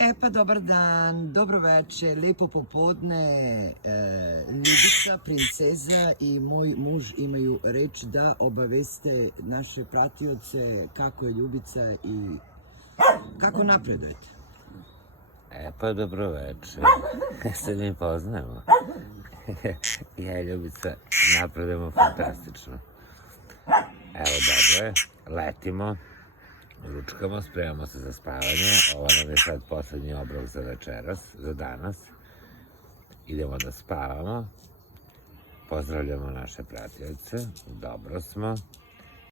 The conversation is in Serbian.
E pa dobar dan, dobro veče, lepo popodne, Ljubica, princeza i moj muž imaju reč da obaveste naše pratioce kako je Ljubica i kako napredujete. E pa dobro veče, se mi poznajemo. Ja i Ljubica napredujemo fantastično. Evo dobro je, letimo, ručkamo, spremamo se za spavanje. Ovo nam je sad poslednji obrok za večeras, za danas. Idemo da spavamo. Pozdravljamo naše pratioce, dobro smo.